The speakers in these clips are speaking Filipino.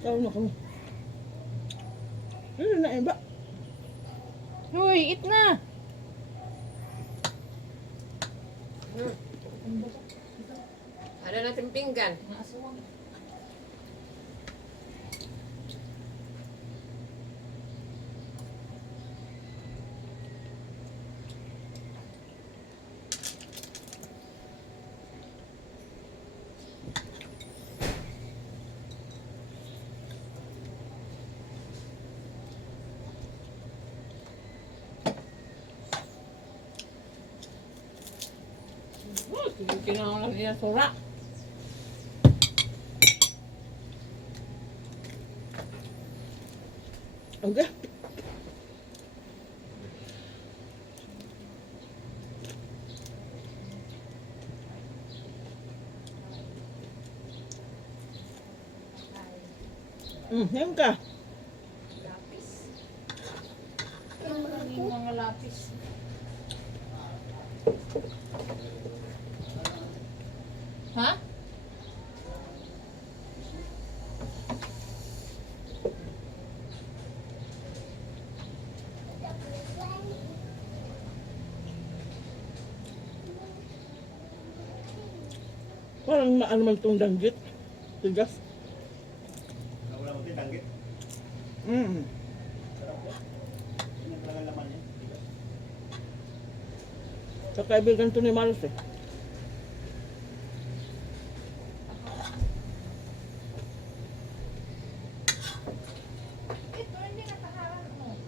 Tawag na kami. Ano na iba? Uy, eat na! Ada natin pinggan. Kinakalang niya sura. Okay. Yan ka. Lapis. Yung mga lapis. Ha? Parang maano man itong danggit. Tigas. Wala mo tinanggit. Sarap po. Yan ang talagang laman niya. Sa kaibigan to ni Maros eh. Ito, hindi nakaharap mo.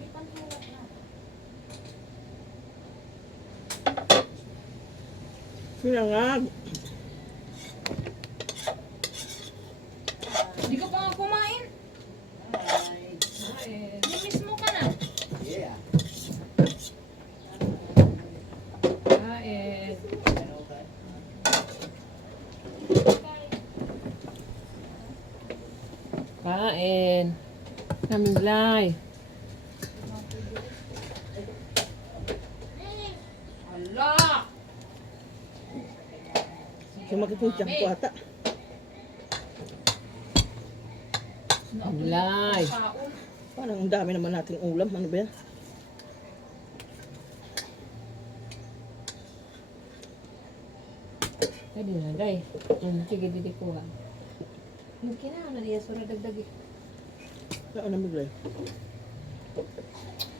May panhulat na. Sinangag. Hindi ka pa nga kumain. Limis mo ka na. Yeah. Kain. Kain. Namilay. Allah! Sumakit yung tiyan ko ata. Namilay. Parang ang dami naman nating ulam. Ano ba yan? Pwede na, day. Sige, didi ko ha. Yung kailangan na niya, sura dagdagi. Saan na bigay?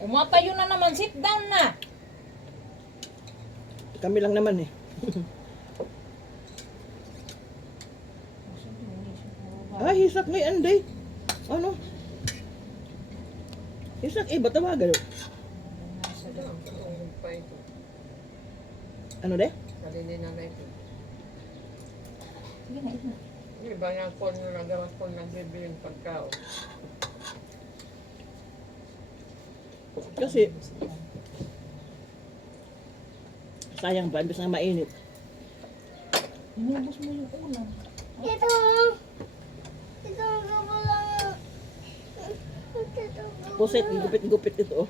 Umatayo na naman, sit down na! Kami lang naman eh. Ay, hisak ngay anday. Ano? Hisak iba tawagan. Pa ito. Ano de? Kalinin na ito. Sige na, ito. Iba nga ko nyo nagawas ko nagbibiling pagkao. Kasi sayang ba, imbes na mainit. Inubos mo yung ulam. Ito. Ito nga pala. Puset, gupit-gupit ito oh.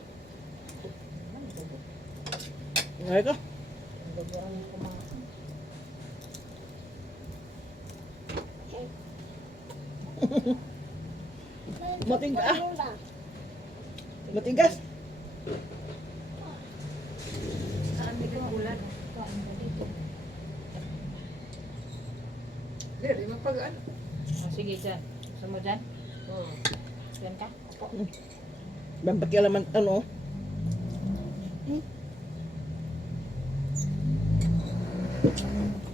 Ngay ka? Matigas. Matigas. Saan may ulan? Hindi, mapag-ano. Oh, sige, dyan. Gusto mo dyan? Oh. Dyan ka? Opo. Bampakialaman ano?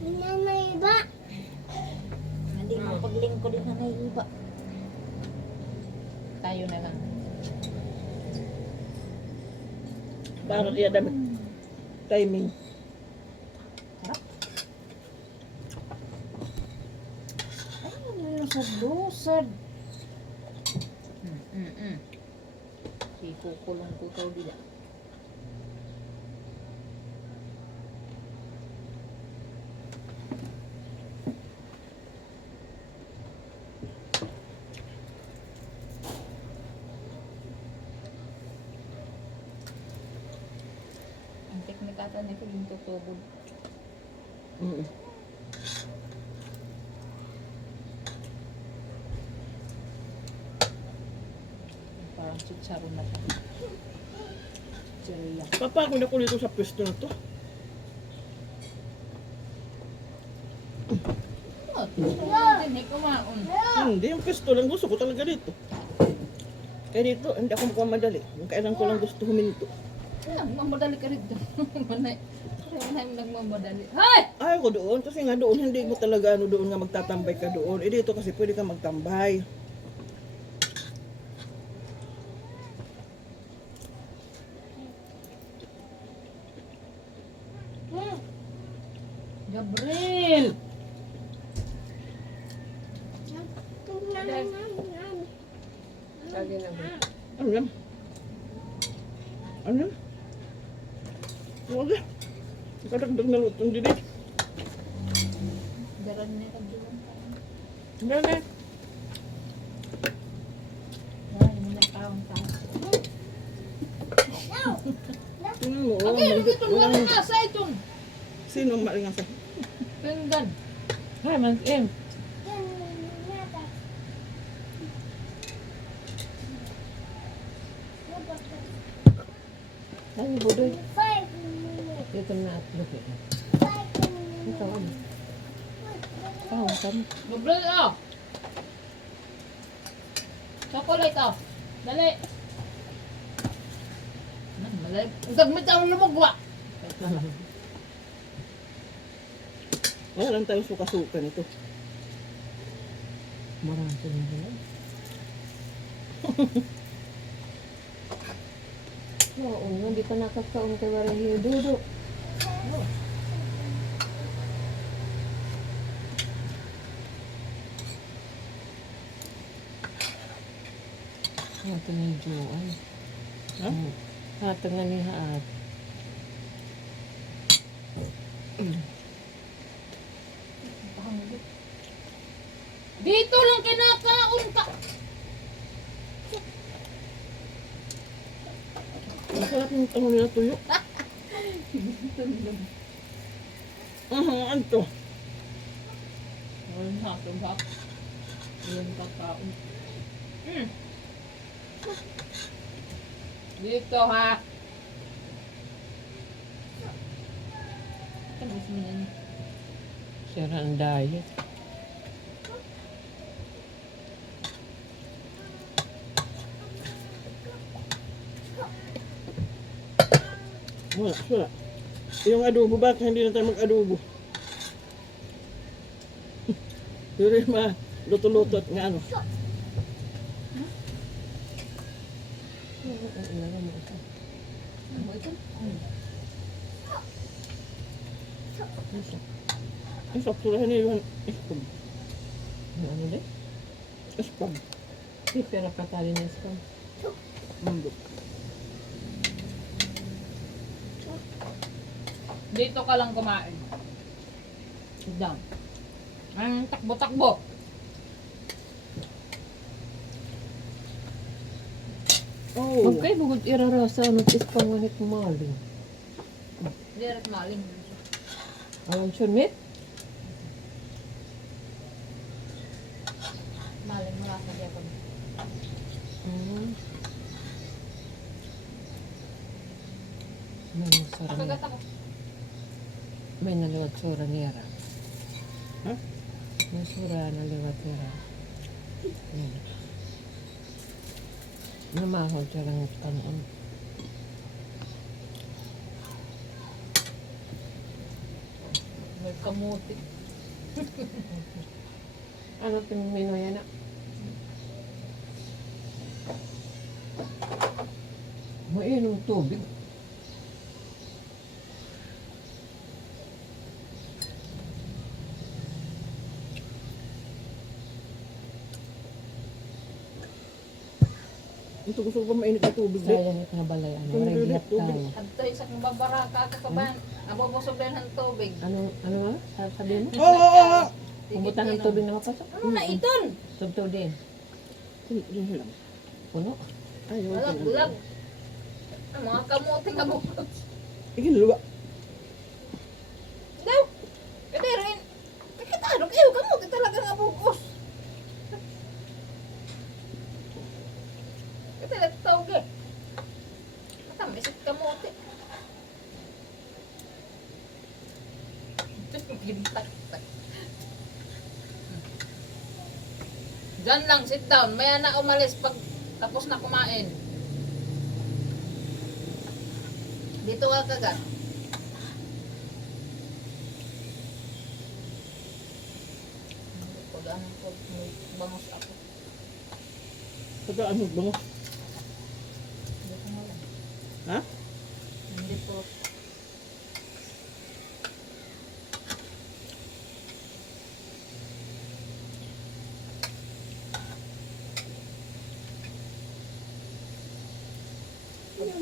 Nanay ba? Hindi mo paglingkod din na iba. Tayo na lang. Para iya damit timing. Ay, ano yung sad-dusad? Si kukulong ko ikaw dila. Ang teknik ata nito yung tutubod. chicharon na siya. Chicharia. Papagod ako dito sa pwesto na to. Oh, hindi kumaon. Hindi, yung pwesto lang gusto ko talaga dito. Kaya dito, hindi ako magmamadali. Yung kailan ko lang gusto huminto. Mamadali ka rito. Manay. Manay mo nagmamadali. Hay! Ayaw ko doon, kasi nga doon, hindi mo talaga ano doon nga magtatambay ka doon. Eh dito kasi pwede ka magtambay. Gabriel! Lagi na ba? Ano yan? Ano yan? Huwag yan. Kadagdag na lutong din eh. Daran na ito doon. Gani. Ay, may nagkawang tayo. Tingnan mo. oh, Okay, hindi- ito walang- wala na sa ito. Sino ang malingan sa... Pinggan. Hi, mag-em. Ay, budoy. 5 minutes. Ito na at lupi. 5 minutes. Ito ano? Kawang kami. Gabriel, oh! Chocolate, oh! Dali! Malay. Gagmit ang lumagwa! Wala lang tayong suka-suka nito. Marami na yan. Oo, hindi pa nakakaon kay Warahil Dudo. Ito na yung Joan. Ha? Ito nga ni Haat. Dito lang kinakaon ka! Masarap yung tanong nila tuyo. Ano to? Ayun ha, tumpak. Ayun kakaon. Dito ha. Tapos mo na niya. Sira ang diet. Wala. Yung adobo, bakit hindi na tayo mag-adobo? Pero yung mga luto-luto at nga ano. Ang sakturahan niya yung ispag. Ano din? Ispag. Pero katali na spam. Mandok. Dito ka lang kumain. Sit down. Ang takbo-takbo. Oh. Magkay bugod irarasa ano tis pangunit maling. Diret maling. Alam siya mit? Maling mo rasa diya kami. May nasara niya. May naliwat sura niya. Ha? May sura naliwat niya. Yan. Namahol siya lang tanon. May kamuti. Ano pinimino yan na? Mainom tubig. Ito gusto ko ba mainit na tubig? Sayang ito na balay. Ano? Maray gihat tayo. Adto isa kong babaraka ka kaban. Nabubusog din ng tubig. Ano nga? Sabi mo? Oo! Pumutang ng tubig na mapasok? Ano na iton? Tubtub din. Yun lang. Puno. Ayaw ko lang. Bulag. Ang mga kamuti nga bukod. Ikinluwa. Daw. Kasi rin. Kakitaro kayo kamuti talaga nga bukos. Kasi ito. gintak. Diyan lang, sit down. Maya na umalis pag tapos na kumain. Dito ka kagat. Pag ano po, may bangos ako. Kada ano bango? Hindi ko malam. Ha? Hindi po.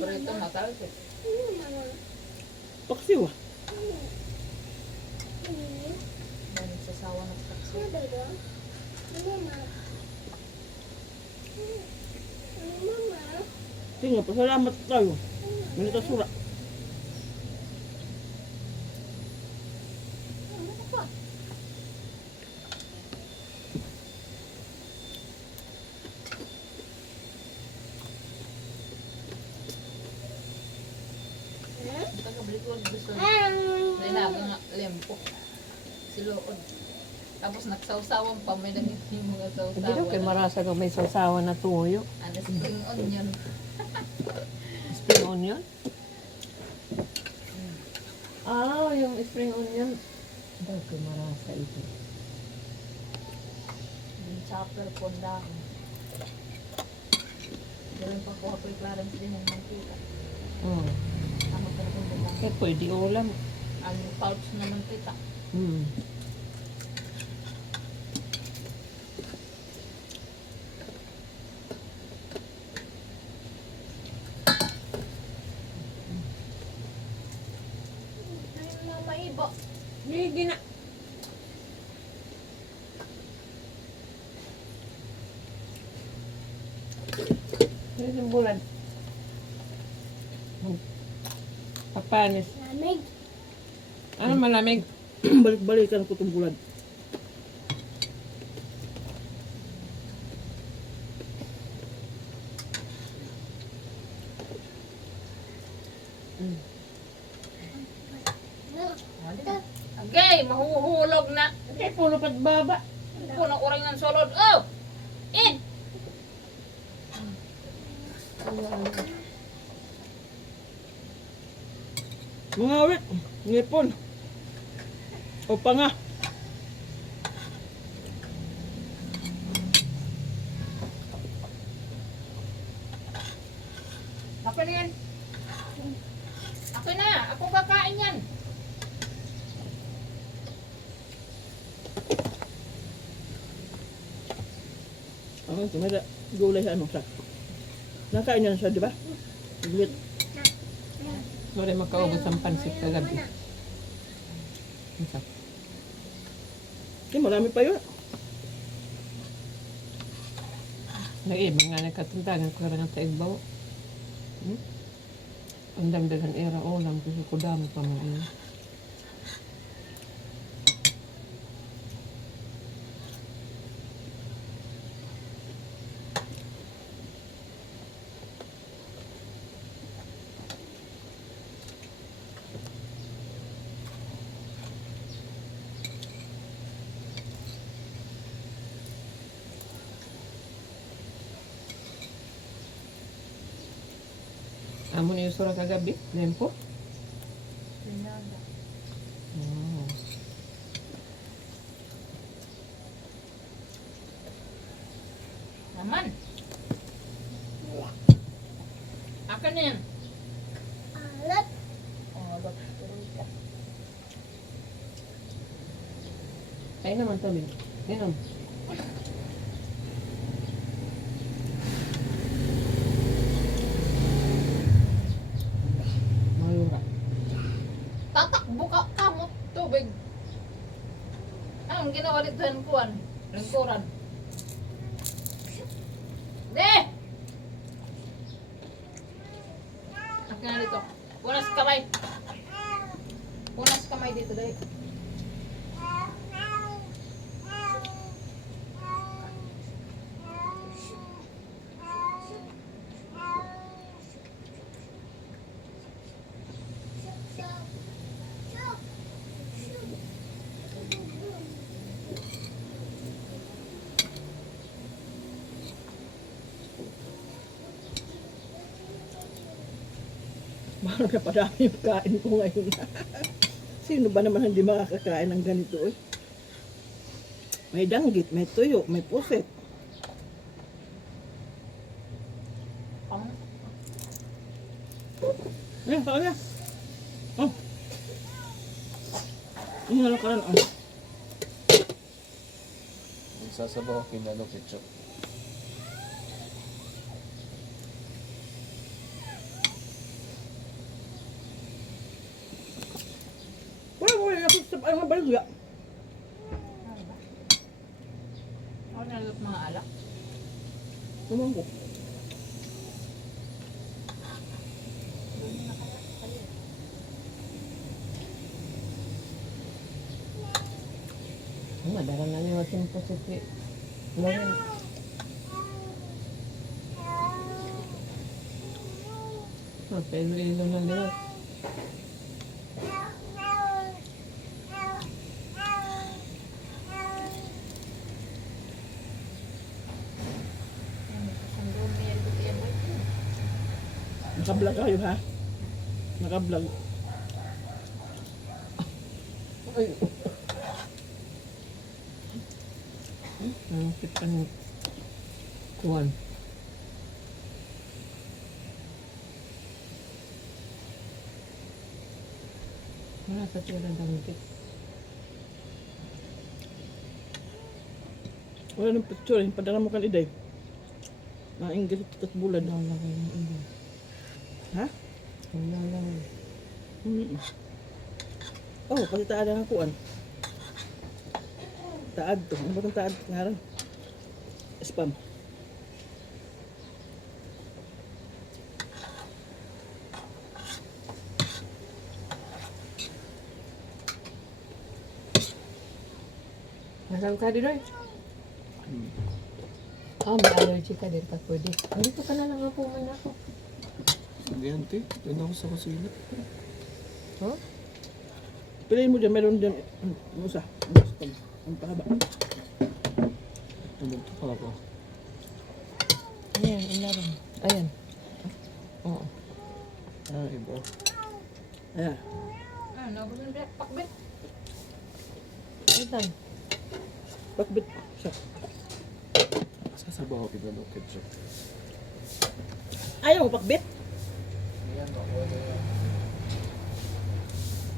Pero ito matalsik. Paksiw ah. Dahil sa sawa ng taksi. Sige, pasalamat tayo. Manita sura. Tagabalik ko gusto. Nainaga nga lempo. Silood. Tapos nagsawsawan pa. May naging yung mga Hindi daw kay sawsawan. marasa daw may sausawan na tuyo. Ano, spring onion. Spring onion? Ah, yung spring onion. Daw kay marasa ito. Yung chopper po ang dahon. Pero pa ko ako'y Clarence din yung mantika. Hmm. Tama ka rin ba? Eh, pwede ulam. Ang pouch na mantika. Hmm. Ay, mama iba. Hindi na. Ano yung bulan? Papanis. Ano malamig? Balik-balikan ko itong bulan. Okay, mahuhulog na. Eh, puro pat baba. Puno orang ng solod. Oh! In! Mga awit, ngipon. O panga. Ako na yan. Ako na. Ako kakain yan. Ang tumira, gulay ano sa. Nakain yan siya, di ba? Gulit. Mari makaubos ang pansit kagabi. Isa. Eh, marami pa yun. Nag-ibang nga nagkatuntagan ko rin ang taigbaw. Hmm? Ang damdagan era ulam kasi ko dami pa mo yun. Amo na yung surang kagabi? Lempo? Wow. Naman. Akin na yan. Oh, ba't tuloy ka? Ay naman tubig. Inom. Mayura. Tatakbo ka kamot tubig. Ang ginawa dito yan kuwan. Lingkuran. De! Akin na dito. Punas kamay. Punas kamay dito dahil. Napapadami yung kain ko ngayon. Sino ba naman hindi makakakain ng ganito eh? May danggit, may tuyo, may puset. Pang, Ayan, saan na? Oh. Hinalo ka lang. Oh. Sasabaw ko pinalo ketchup. Wala sa ano balga. ano ba? Ako nalulot mga alak. Tumang ko. Madara na niya watin po si Loren. Pero ilo na liwat. Sando mo yan, buti yan, boy. Nakablog kayo ha? Nakablog. Ay. Ang kita ng kuwan. Wala sa tira danggit. Wala ng picture. Padala mo kan iday. Nainggit at bulad. Wala lang kayo ng iba. Ha? Wala lang. Oh, pati taad ang kuan. Taad to. Ano ba itong taad? Ngaran? Spam. Masam ka din, Roy? Ah, may allergy ka din. Pag pwede. Dito ka na lang ako. Man ako. Hindi ante, doon ako sa kusina. Huh? Piliin mo dyan. Meron dyan. Ano sa? Ano spam? Ang pahaba. Tumugto pa ako. Ayan, inaram. Ayan. Oo. Ah, iba. Ayan. Ah, nabos yung pakbit. Ayan. Bakbit siya. Sasabaw ko pinalo ketchup. Ayaw mo pakbit? Ayan, ako na yan.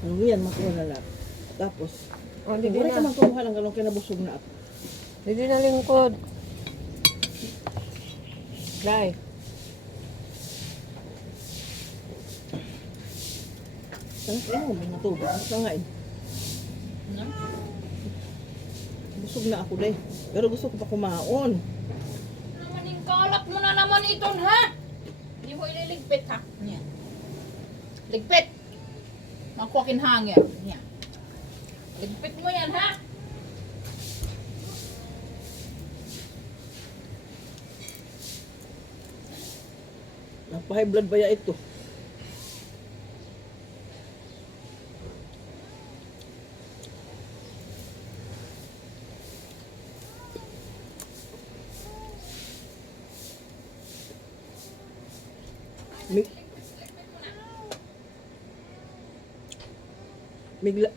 Ano yan? Makuha na lang. Tapos, O, hindi didi ka na. man kumuha lang galong kinabusog na ako. Didi na lingkod. Dai. Ano mo mga tubig? Ano ka nga eh? Ano? Busog na ako dahil. Pero gusto ko pa kumaon. Naman yung kalat mo na naman iton, ha? Hindi mo ililigpit, ha? Yan. Ligpit! Makuha hangin. Yan. Ligpit mo yan, ha? Nagpa-high blood ba ya ito?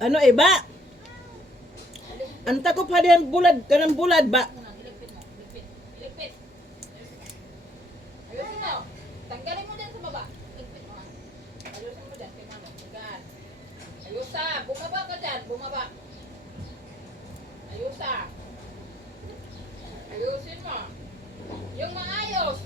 Ano eh ba? Anta ko pa din bulad, kanang bulad ba? Iligpit mo. Iligpit. Iligpit. Ayusin mo. Tanggalin mo dyan sa baba. Iligpit mo, ha? Ayusin mo dyan. Kay mama. Tagaan. Ayusa. Bumaba ka dyan. Bumaba. Ayusa. Ayusin mo. Yung maayos.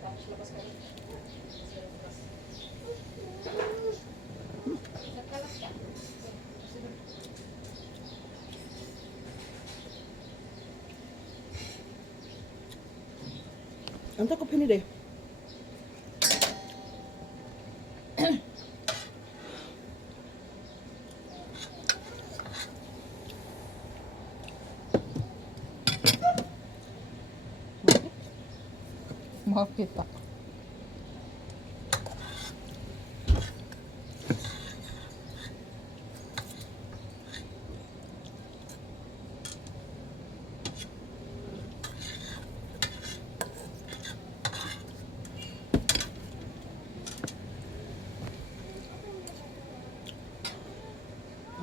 Tapos labas ka rin. Labas. Nagkalas ka. Anta ko pinili. Makita.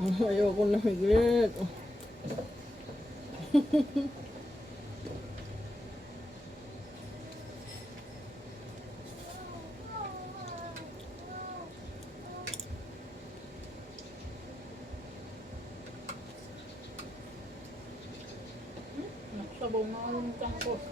Ayoko na higit. Nagsabaw na yung tangkos.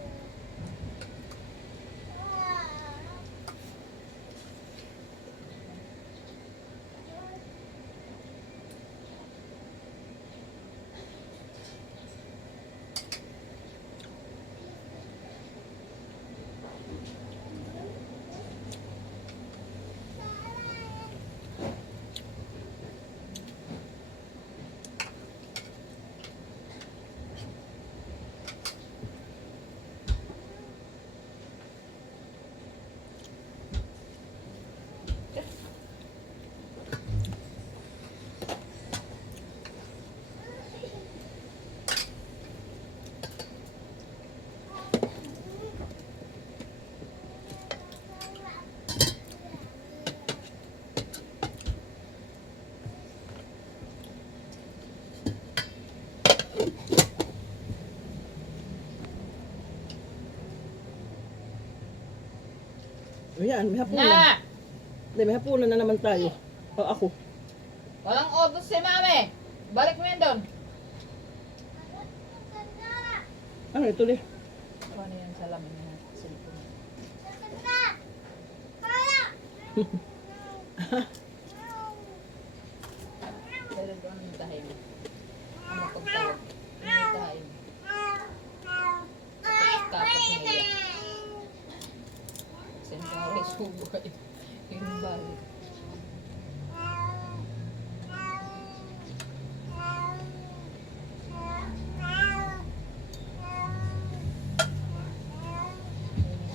Ayan, may hapunan. Na! Hindi, may hapunan na naman tayo. O ako. Walang otos si mami. Balik mo yan doon. Ano ito di? Ano yan sa lamin niya? Cellphone. Pero doon yung tahay mo. Ano pagtawag? Yung tahay mo. Tapos niya. Sentore subuhay. Yung balik.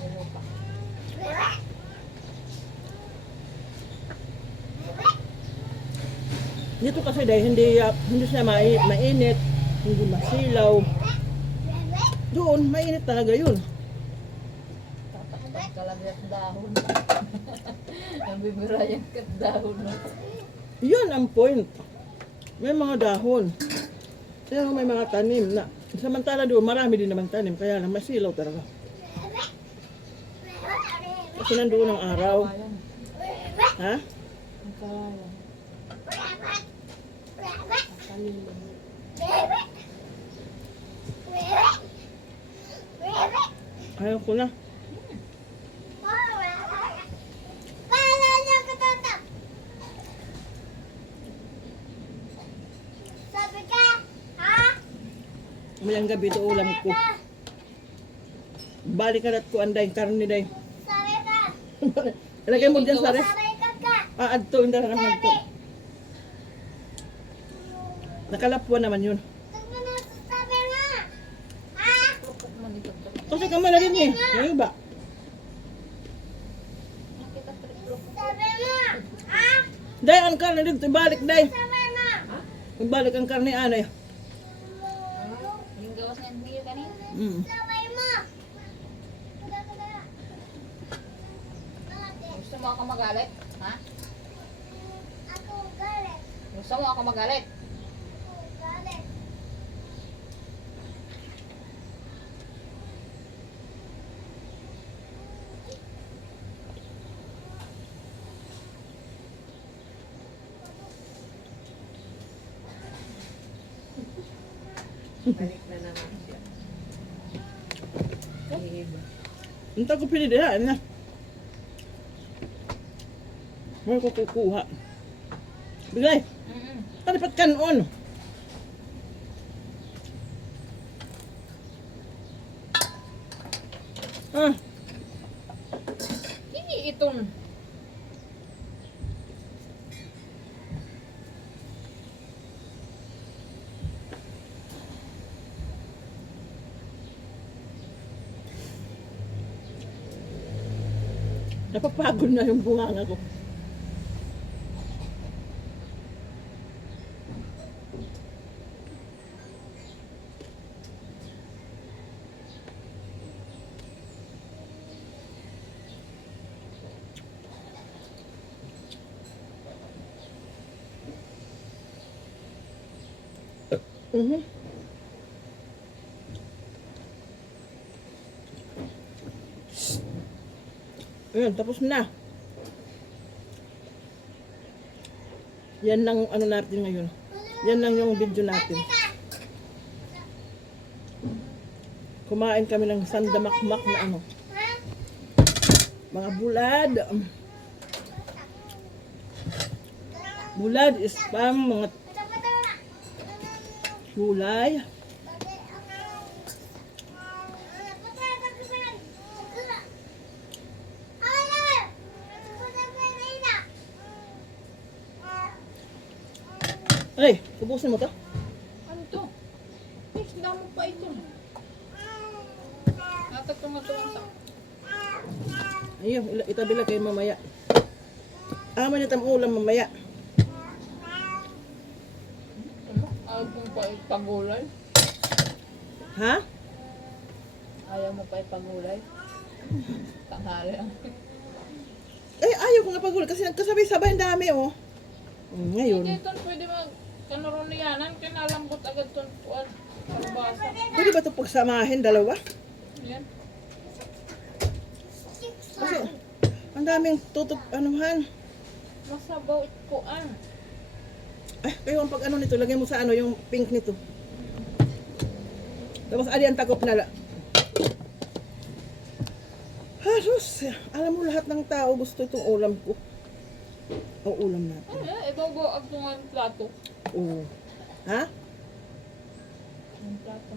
Yung pa. Dito kasi dahil hindi siya mainit, hindi masilaw. Doon, mainit talaga yun. Tatakpan ka lang yung dahon. Nabibirayan ka dahon. No? Yun ang point. May mga dahon. Pero may mga tanim na. Samantala doon, marami din naman tanim. Kaya lang, masilaw talaga. Kasi nandoon ang araw. Ayan. Ha? Ang kawayan. Kalilin. Ayaw ko na. Mayang gabi ito ulam ko. Balik ka ko anday, karni day. Ilagay mo dyan sa ref. Add to, hindi na naman to. Nakalapwa naman yun. Lupok man ito. Kasi kamala rin eh. Ngayon ba? Nakita trip-lupok. Day, ang karni dito. Ibalik, day. Ibalik ang karni, anay. Yung gawas niya niyo kanina. Gusto mo ako magalit? Ha? Gusto mo ako magalit? Balik na naman siya. Hindi ko pinidayaan na. May ko kukuha. Bigay. Talipat kanon. Ah, Hindi itong napapagod na yung bunganga ko. Mhm. Ayun, tapos na. Yan lang ano natin ngayon. Yan lang yung video natin. Kumain kami ng sandamakmak na ano. Mga bulad. Bulad is pang mga gulay. Ay, ubusin mo to. Ano to? Isda mo pa ito. Natatong na to ang sa. Ayun, itabi lang kayo mamaya. Aman yung ulam mamaya. Ano? Ayaw mo pa ipagulay? Ha? Ayaw mo pa ipagulay? Tanghali ang. Ay, ayaw ko nga pagul kasi nagkasabay-sabay ang dami, oh. Ngayon. Hindi ito pwede kanaruniyanan. Kinalambot agad ito. Kalabasa. Pwede ba ito pagsamahin, dalawa? Yan. Kasi, ang daming tutup, anuhan. Masabaw ikuan. Ay, kayo ang pag ano nito, lagay mo sa ano, yung pink nito. Tapos, ali ang takop na. Haros, alam mo lahat ng tao gusto itong ulam ko. O ulam natin. Ay, ibabaw ang tungan plato. Oo. Ha? Ang plato.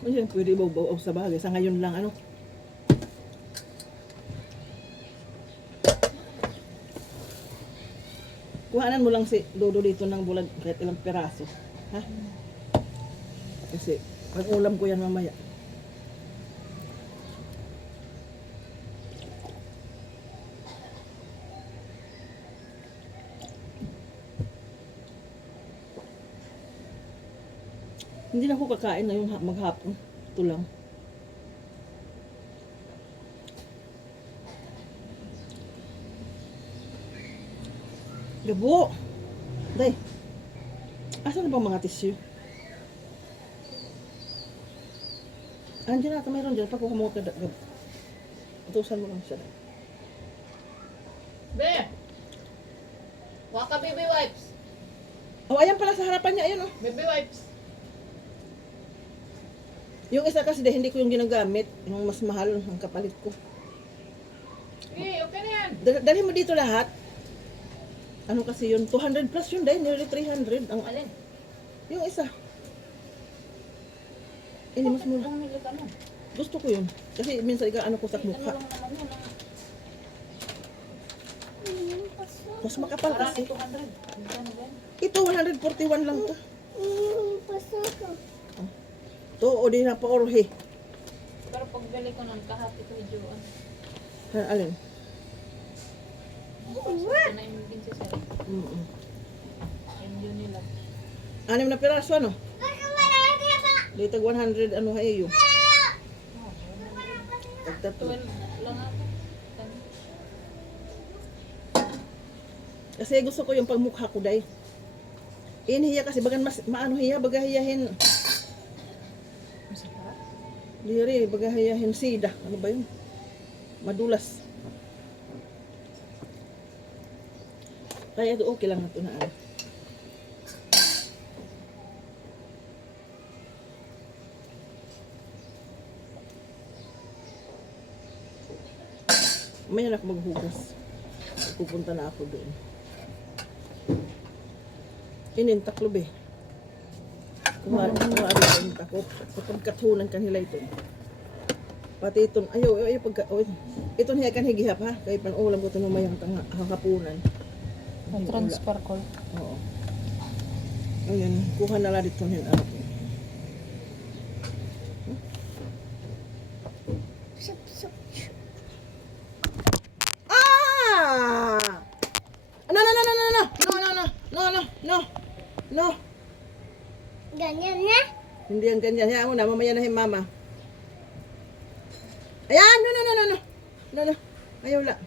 Ayun, pwede ibaw sa bagay. Sa ngayon lang, ano. Kuhanan mo lang si Dodo dito ng bulag kahit ilang peraso. Ha? Kasi, pag ulam ko yan mamaya. Hindi na ako kakain ngayong maghapon. Ito lang. Gabo! Day! Asan na ba mga tissue? Andiyan na, mayroon dyan. Pagkuha mo ka, Gabo. Utusan mo lang siya. Be! Waka baby wipes. Oh, ayan pala sa harapan niya. Ayan, oh. Baby wipes. Yung isa kasi hindi ko yung ginagamit. Yung mas mahal ang kapalit ko. Eh, okay na yan. Dalhin mo dito lahat. Ano kasi yun? 200 plus yun dahil. Nearly 300. Ang, Alin? yung isa. Ini mas mura. Bumili ka na. Gusto ko yun. Kasi minsan ano ko sa Ano mukha. lang naman yun. Mas makapal Parang kasi. 200. Ano ba yan? Ito 141 lang to. Pasok ko. To o di na pa orhe. Pero pagbili ko nun, kahati ko videoan. Alin? Ito na yung bin sa sir. Mm. Yung yun nila. 6 na piraso ano? Dito 100 ano hayo. Tagtatlo. 12 lang ako. Kasi gusto ko yung pagmukha ko dai. Inihiya kasi bagan mas maano hiya bagahiyahin. Masarap. Diri bagahiyahin sida. Ano ba yun? Madulas. Kaya ito okay lang na ito na ano. May na ako maghugas. Pupunta na ako doon. Inintaklob eh. Kumari ko yung takop. Sa pagkatunan kanila ito. Pati ito, ayaw pagka, ito niya kan higihap ha. Kaya pan-ulam ko ito namayang hapunan. Transfer ko. Oo. Ayan, kuha na lang dito niyan. Ano. Ah! No. Ganyan na. Hindi yan ganyan. Hayaan mo na, mamaya na yung mama. Ayan, no. Ayaw la.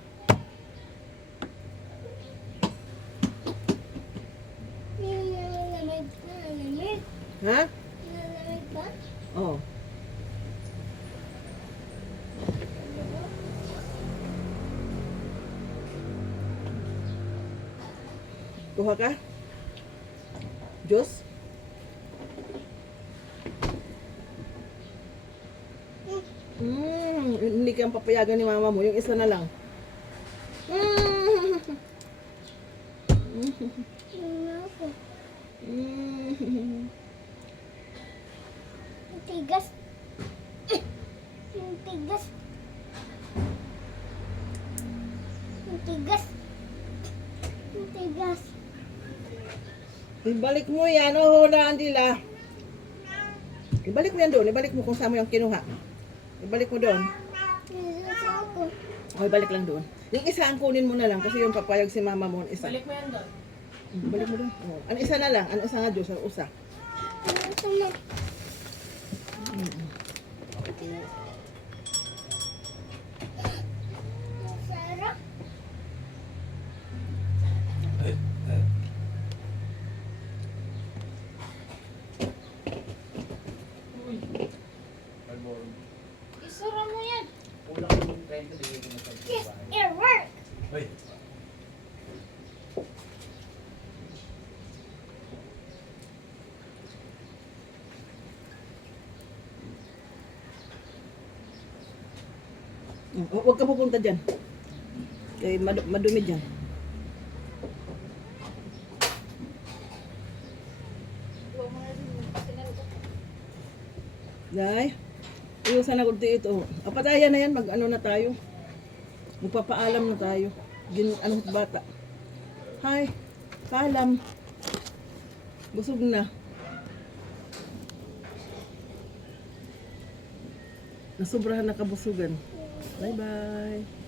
Ha? Nalamig ba? Oh. Kuha ka? Juice? Hindi kang papayagan ni mama mo. Yung isa na lang. Ano ako? Mm. Ang tigas. Ang tigas. Ang tigas. Ang tigas. Ibalik mo yan. Oh, na Angela. Ibalik mo yan doon. Ibalik mo kung saan mo yung kinuha. Ibalik mo doon. Nasuso ako. O, ibalik lang doon. Yung isa ang kunin mo na lang kasi yung papayag si mama mo. Isa. Balik mo yan doon. Balik mo doon. Oh. Ano isa na lang? Ano isa nga Diyos? Ano usa? Nasuso na. Masarap. Isara mo yan. Kulang yung 30 bigay mo sa Yes, bahay. it worked. Hoy. Huwag ka pupunta dyan. Eh, madumi dyan. Day, iwasan ako dito. Apatayan na yan, mag-ano na tayo. Magpapaalam na tayo. Ano bata. Hi, paalam. Busog na. Nasubrahan na kabusugan. Bye-bye.